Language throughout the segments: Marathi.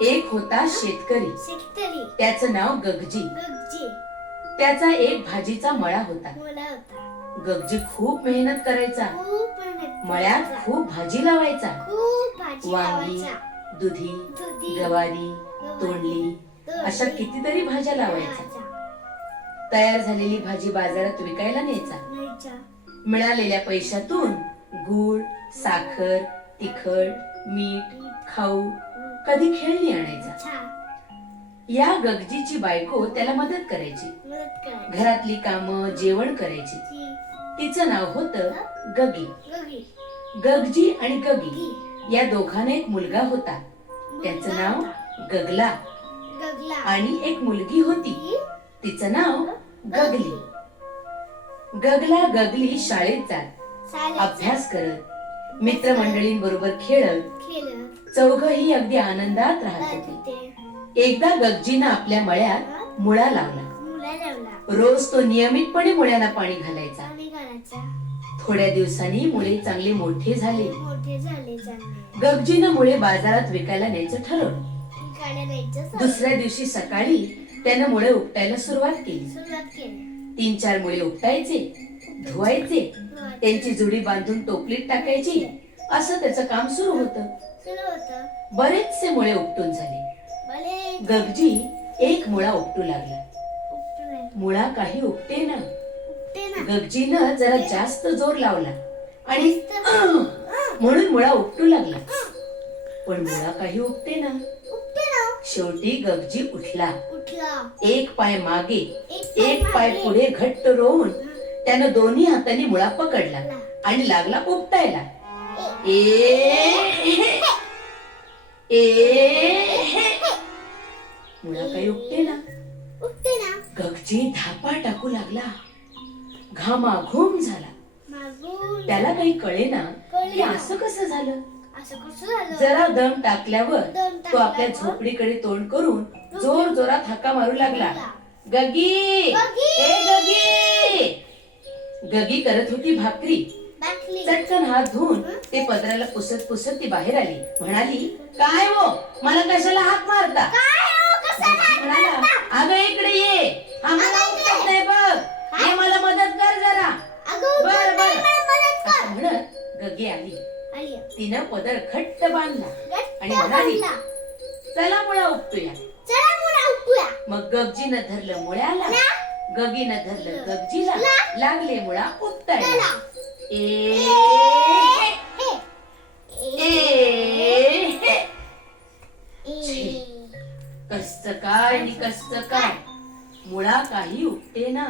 एक होता शेतकरी, त्याचं नाव गगजी. त्याचा एक भाजीचा मळा होता. गगजी खूप मेहनत करायचा. मळ्यात खूप भाजी लावायचा. वांगी, दुधी, गवारी, तोंडली अशा कितीतरी भाज्या लावायचा. तयार झालेली भाजी बाजारात विकायला न्यायचा. मिळालेल्या पैशातून गूळ, साखर, तिखट, मीठ, खाऊ, कधी खेळणी आणायचा. या गगजीची बायको त्याला मदत करायची. घरातली कामं, जेवण करायची. तिचं नाव होतं गगी. गगजी आणि गगी या दोघांना एक मुलगा होता. त्याचं नाव गगला. आणि एक मुलगी होती. तिचं नाव गगली. गगला गगली शाळेत जात, अभ्यास करत, मित्रमंडळींबरोबर खेळत चौघही अगदी आनंदात राहत होते. एकदा गगजीनं आपल्या मळ्यात मुळा लावला. रोज तो नियमितपणे मुळ्यांना पाणी घालायचा. थोड्या दिवसांनी मुळे चांगले मोठे झाले. गगजीनं मुळे बाजारात विकायला न्यायचं ठरवलं. दुसऱ्या दिवशी सकाळी त्यानं मुळे उपटायला सुरुवात केली. 3-4 मुळे उपटायचे, धुवायचे, त्यांची जुडी बांधून टोपलीत टाकायची. असं त्याचं काम सुरू होतं. बरेचसे मुळे उपटून झाले. गगजी एक मुळा उपटू लागला. मुळा काही उपटेना. गगजीनं जरा जास्त जोर लावला आणि म्हणून मुळा उपटू लागला. पण मुळा काही उपटेना. शेवटी गगजी उठला. एक पाय मागे, एक पाय पुढे घट्ट रोवून त्यानं दोन्ही हातांनी मुळा पकडला आणि लागला उपटायला. मुळा काही उपटेना. गगजी धापा टाकू लागला. घामाघूम झाला. त्याला काही कळेना की असं कसं झालं. जरा दम टाकल्यावर तो आपल्या झोपडीकडे तोंड करून जोर जोरात हाका मारू लागला. गगी, ए गगी. गगी करत होती भाकरी. चटकन हात धुवून ते पदराला पुसत पुसत ती बाहेर आली. म्हणाली, काय हो, मला कशाला हात मारता. म्हणाला, अगं इकडे ये, आम्हाला उपटत नाही बघ, ये मला मदत कर जरा. बर बर म्हणत गगी आली. तिनं पदर घट्ट बांधला आणि म्हणाली, चला मुळा उपटूया. मग गगजीनं धरलं मुळ्याला, गगीनं धरलं गगजीला. लागले मुळा उपटायला. कस्त काय आणि कस्त काय, मुळा काही उपटेना.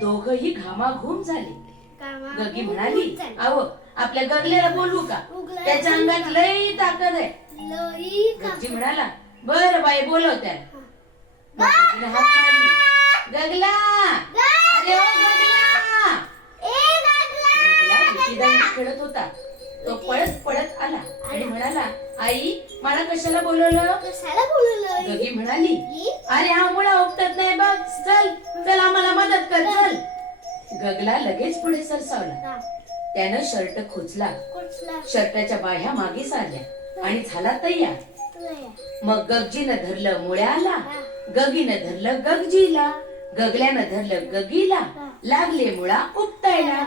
दोघही घामाघूम झाले. गगी म्हणाली, अहो आपल्या गगल्याला बोलवू का, त्याच्या अंगात लई ताकद आहे. गगजी म्हणाला, बर बाई बोलव त्याला. हात मारली. गगला, अरे ओ गगला. गगला विटीदांडू खेळत होता. तो पळत पळत आला आणि म्हणाला, आई मला कशाला बोलवलं. गगी म्हणाली, अरे हा मुळा उपटत नाही बघ, चल चल आम्हाला मदत कर चल. गगला लगेच पुढे सरसावला. त्यानं शर्ट खोचला. शर्टाच्या बाह्या मागे सारल्या आणि झाला तयार. मग गगजीनं धरलं मुळ्याला, गगीनं धरलं गगजीला, गगल्यानं धरलं गगीला. लागले मुळा उपटायला.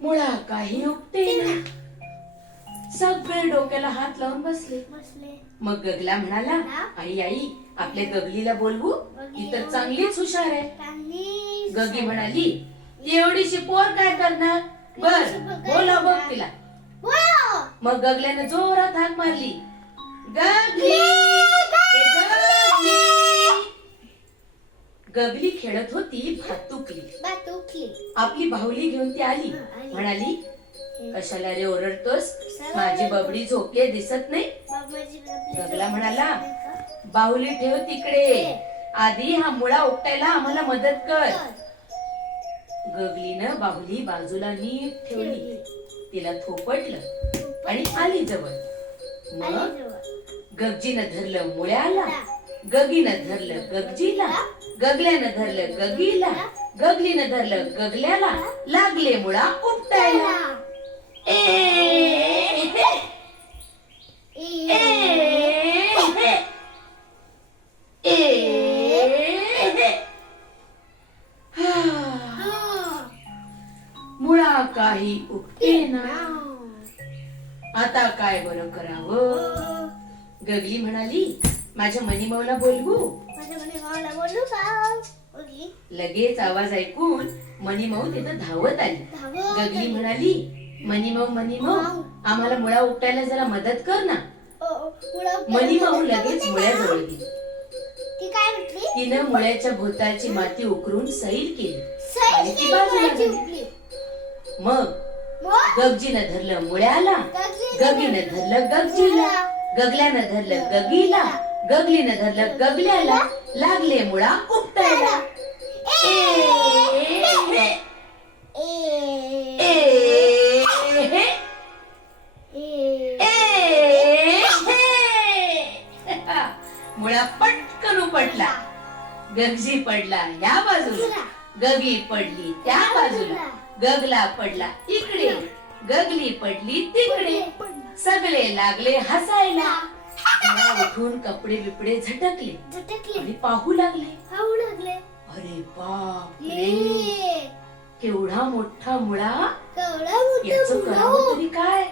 मुळा काही उपटेना. सगळे डोक्याला हात लावून बसले. मग गगला म्हणाला, आई आई आपल्या गगलीला बोलवू, ती तर चांगलीच हुशार आहे. गगी म्हणाली, एवढीशी पोर काय करणार, बर बोला बघ तिला. मग गगल्याने जोरात हाक मारली. गगली, गगली खेळत होती भातुकली. आपली बाहुली घेऊन ती आली. म्हणाली, कशाला रे ओरडतोस, माझी बबडी झोपली दिसत नाही. गगला म्हणाला, बाहुली ठेव तिकडे, आधी हा मुळा उपटायला आम्हाला मदत कर. गगलीनं बाहुली बाजूला नीट ठेवली. तिला थोपटलं आणि आली जवळ. मग गगजीनं धरलं मुळ्याला, गगीनं धरलं गगजीला, गगल्यानं धरलं गगीला, गगलीनं धरलं गगल्याला, लागले मुळा उपटायला. ए हे, ए हे, ए हे. मुळा काही उपटेना. आता काय बरं करावं? गगली म्हणाली, माझ्या मनीमाऊला बोलवू. लगेच आवाज ऐकून मनीमाऊ तिथं धावत आली. गगली म्हणाली, मनीमाऊ आम्हाला मुळा उपटायला जरा मदत कर ना. मनीमाऊ लगेच मुळ्याजवळ गेली. तिनं मुळ्याच्या भोवतालची माती उकरून सैल केली आणि ती बाजूला गेली. मग गगजीनं धरलं मुळ्याला, गगीनं धरलं गगजीला, गगल्यानं धरलं गगीला, गगलीनं धरलं गगल्याला, लागले मुळा उपटायला. मुळा पटकन उपटला. गगजी पडला या बाजूला, गगी पडली त्या बाजूला, गगला पडला इकडे, गगली पडली तिकडे. सगळे लागले हसायला. उठून कपडे बिपडे झटकले आणि पाहू लागले. अरे बाप रे, केवढा मोठा मुळा, याचं करावं तरी काय?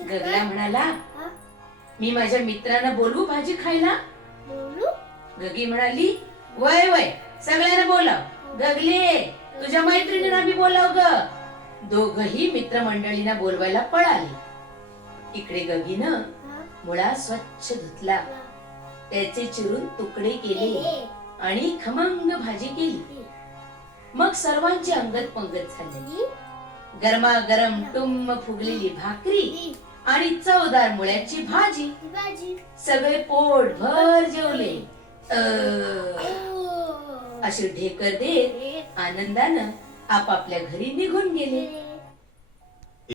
गगला म्हणाला, मी माझ्या मित्रांना बोलवू भाजी खायला. गगी म्हणाली, वय वय सगळ्यांना बोलाव. गगले, तुझ्या मैत्रिणींना बी बोलाव ग. दोघही मित्रमंडळींना बोलवायला पळाले. इकडे गगीनं मुळा स्वच्छ धुतला, त्याचे चिरून तुकडे केले आणि खमंग भाजी केली. मग सर्वांची अंगत पंगत झाली. गरमागरम टुम्म फुगलेली भाकरी आणि चवदार मुळ्याची भाजी. सगळे पोटभर जेवले. असे ढेकर देत आनंदानं आपापल्या घरी निघून गेले.